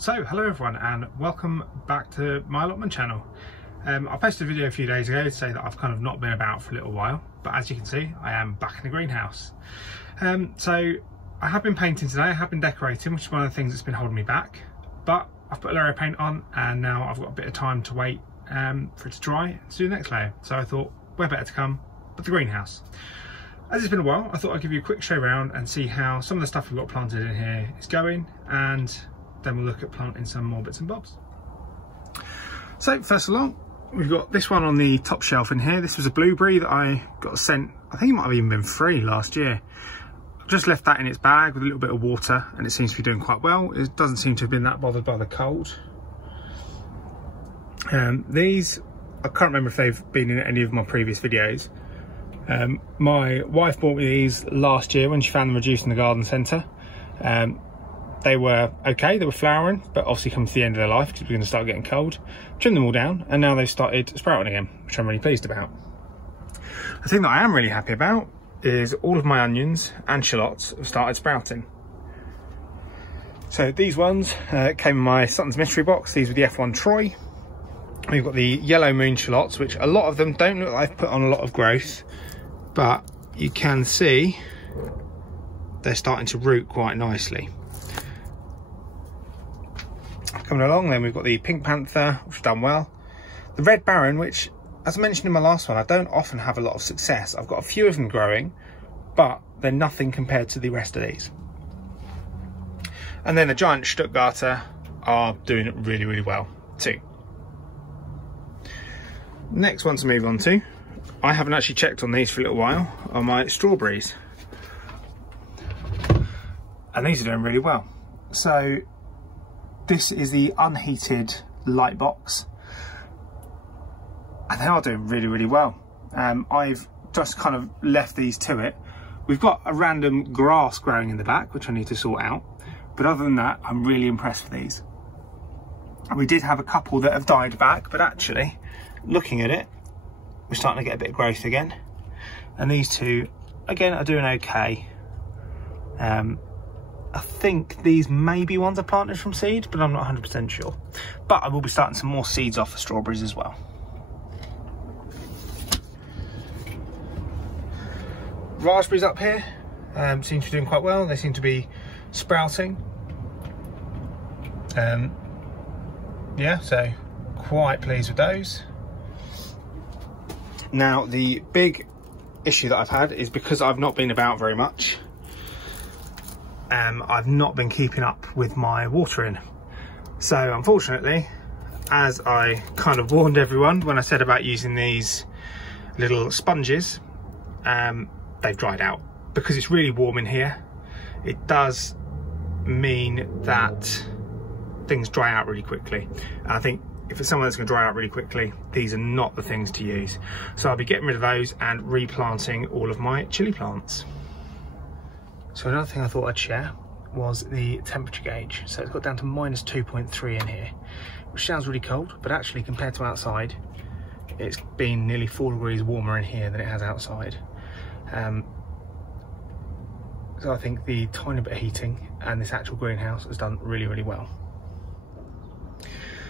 So hello everyone and welcome back to my Allotment channel. I posted a video a few days ago to say that I've kind of not been about for a little while, but as you can see I am back in the greenhouse. So I have been painting today, I have been decorating, which is one of the things that's been holding me back, but I've put a layer of paint on and now I've got a bit of time to wait for it to dry and to do the next layer. So I thought where better to come but the greenhouse. As it's been a while, I thought I'd give you a quick show around and see how some of the stuff we've got planted in here is going, and then we'll look at planting some more bits and bobs. So first along, we've got this one on the top shelf in here. This was a blueberry that I got sent, I think it might have even been free last year. I've just left that in its bag with a little bit of water and it seems to be doing quite well. It doesn't seem to have been that bothered by the cold. These, I can't remember if they've been in any of my previous videos. My wife bought me these last year when she found them reduced in the garden centre. They were okay, they were flowering, but obviously come to the end of their life because we're going to start getting cold. Trimmed them all down and now they've started sprouting again, which I'm really pleased about. The thing that I am really happy about is all of my onions and shallots have started sprouting. So these ones came in my Sutton's mystery box. These were the F1 Troy. We've got the yellow moon shallots, which a lot of them don't look like they've put on a lot of growth, but you can see they're starting to root quite nicely. Coming along then, we've got the Pink Panther, which has done well. The Red Baron, which, as I mentioned in my last one, I don't often have a lot of success. I've got a few of them growing, but they're nothing compared to the rest of these. And then the giant Stuttgarter are doing it really, really well too. Next one to move on to, I haven't actually checked on these for a little while, are my strawberries. And these are doing really well. So this is the unheated light box and they are doing really, really well. I've just kind of left these to it. We've got a random grass growing in the back, which I need to sort out. But other than that, I'm really impressed with these. We did have a couple that have died back, but actually, looking at it, we're starting to get a bit of growth again. And these two, again, are doing okay. I think these may be ones I planted from seed, but I'm not 100% sure. But I will be starting some more seeds off for strawberries as well. Raspberries up here seem to be doing quite well. They seem to be sprouting. Yeah, so quite pleased with those. Now, the big issue that I've had is because I've not been about very much. I've not been keeping up with my watering. So unfortunately, as I kind of warned everyone when I said about using these little sponges, they've dried out. Because it's really warm in here, it does mean that things dry out really quickly. And I think if it's someone that's going to dry out really quickly, these are not the things to use. So I'll be getting rid of those and replanting all of my chilli plants. So another thing I thought I'd share was the temperature gauge. So it's got down to minus 2.3 in here, which sounds really cold, but actually compared to outside, it's been nearly 4 degrees warmer in here than it has outside. So I think the tiny bit of heating and this actual greenhouse has done really, really well.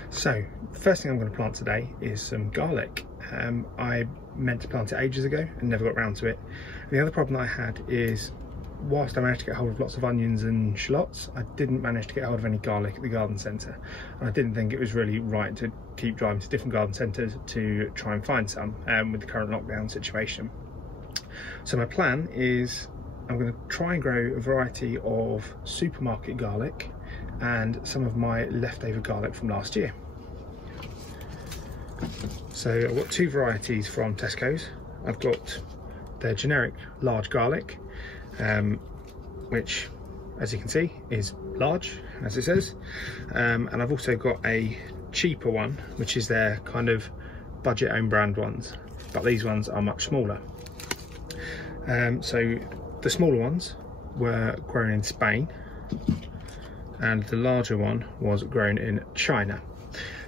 So first thing I'm going to plant today is some garlic. I meant to plant it ages ago and never got around to it. And the other problem that I had is, whilst I managed to get hold of lots of onions and shallots, I didn't manage to get hold of any garlic at the garden centre. And I didn't think it was really right to keep driving to different garden centres to try and find some with the current lockdown situation. So my plan is I'm going to try and grow a variety of supermarket garlic and some of my leftover garlic from last year. So I've got 2 varieties from Tesco's. I've got their generic large garlic, which, as you can see, is large, as it says. And I've also got a cheaper one, which is their kind of budget own brand ones, but these ones are much smaller. So the smaller ones were grown in Spain and the larger one was grown in China.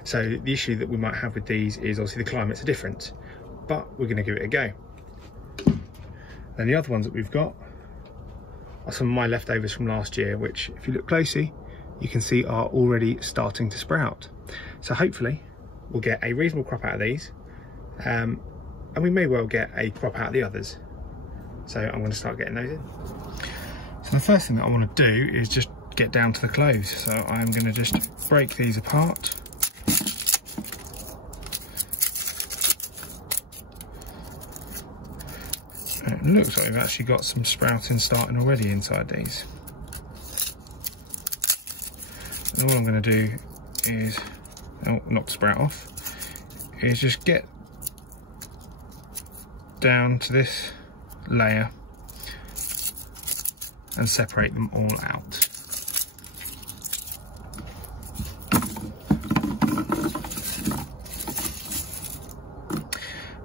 So the issue that we might have with these is obviously the climates are different, but we're going to give it a go. And the other ones that we've got are some of my leftovers from last year, which if you look closely, you can see are already starting to sprout. So hopefully we'll get a reasonable crop out of these, and we may well get a crop out of the others. So I'm going to start getting those in. So the first thing that I want to do is just get down to the cloves. So I'm going to just break these apart. It looks like we've actually got some sprouting starting already inside these. And all I'm going to do is, not to sprout off, is just get down to this layer and separate them all out.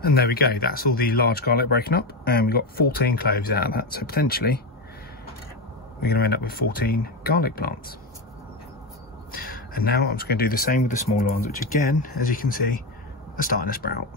And there we go, that's all the large garlic broken up, and we got 14 cloves out of that, so potentially we're going to end up with 14 garlic plants. And now I'm just going to do the same with the smaller ones, which again, as you can see, are starting to sprout.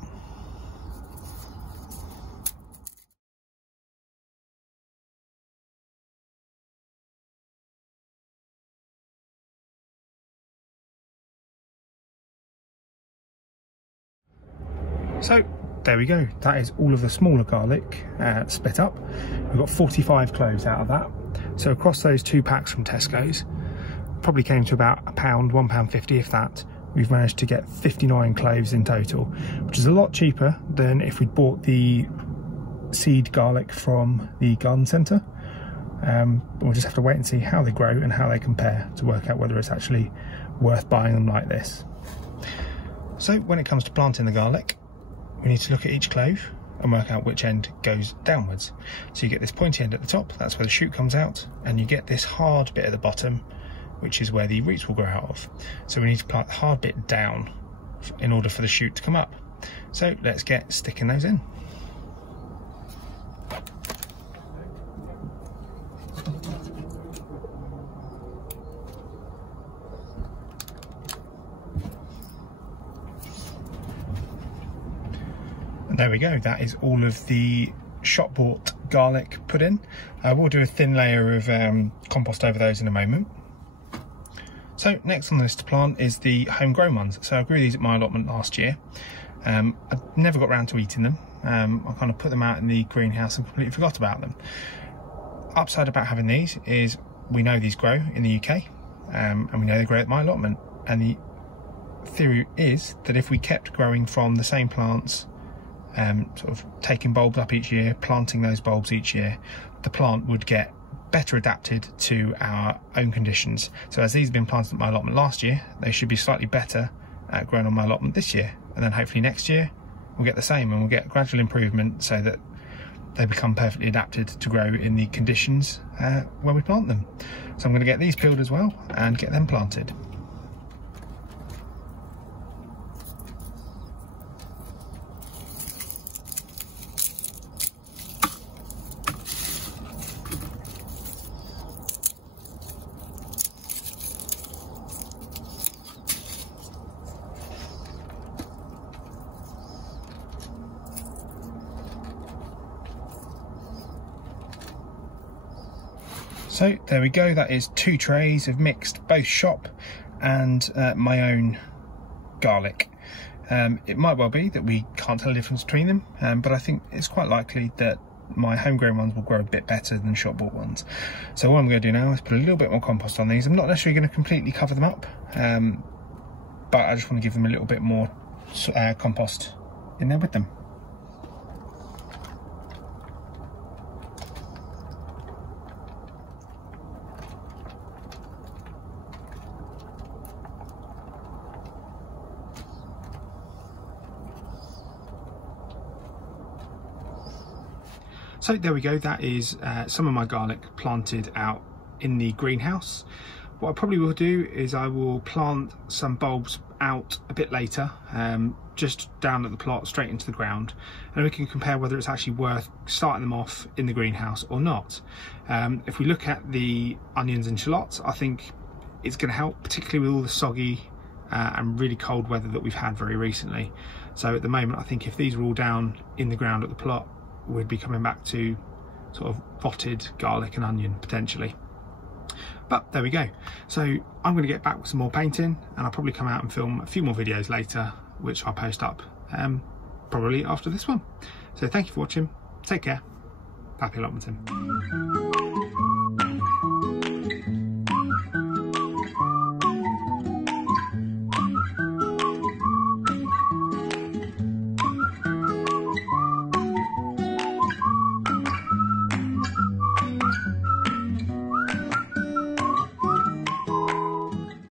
So there we go, that is all of the smaller garlic split up. We've got 45 cloves out of that. So across those 2 packs from Tesco's, probably came to about £1, £1.50 if that. We've managed to get 59 cloves in total, which is a lot cheaper than if we'd bought the seed garlic from the garden centre. We'll just have to wait and see how they grow and how they compare to work out whether it's actually worth buying them like this. So when it comes to planting the garlic, we need to look at each clove and work out which end goes downwards. So you get this pointy end at the top, that's where the shoot comes out, and you get this hard bit at the bottom, which is where the roots will grow out of. So we need to plant the hard bit down in order for the shoot to come up. So let's get sticking those in. And there we go, that is all of the shop bought garlic put in. We'll do a thin layer of compost over those in a moment. So next on the list to plant is the homegrown ones. So I grew these at my allotment last year. I never got around to eating them. I kind of put them out in the greenhouse and completely forgot about them. Upside about having these is we know these grow in the UK, and we know they grow at my allotment. And the theory is that if we kept growing from the same plants, sort of taking bulbs up each year, planting those bulbs each year, the plant would get better adapted to our own conditions. So as these have been planted at my allotment last year, they should be slightly better at growing on my allotment this year, and then hopefully next year we'll get the same, and we'll get gradual improvement so that they become perfectly adapted to grow in the conditions when we plant them. So I'm going to get these peeled as well and get them planted. So there we go, that is 2 trays of mixed both shop and my own garlic. It might well be that we can't tell the difference between them, but I think it's quite likely that my homegrown ones will grow a bit better than shop bought ones. So what I'm going to do now is put a little bit more compost on these. I'm not necessarily going to completely cover them up, but I just want to give them a little bit more compost in there with them. So there we go, that is some of my garlic planted out in the greenhouse. What I probably will do is I will plant some bulbs out a bit later, just down at the plot, straight into the ground, and we can compare whether it's actually worth starting them off in the greenhouse or not. If we look at the onions and shallots, I think it's going to help, particularly with all the soggy and really cold weather that we've had very recently. So at the moment, I think if these were all down in the ground at the plot, we'd be coming back to sort of potted garlic and onion potentially. But there we go. So I'm going to get back with some more painting, and I'll probably come out and film a few more videos later, which I'll post up probably after this one. So thank you for watching. Take care. Happy allotmenting.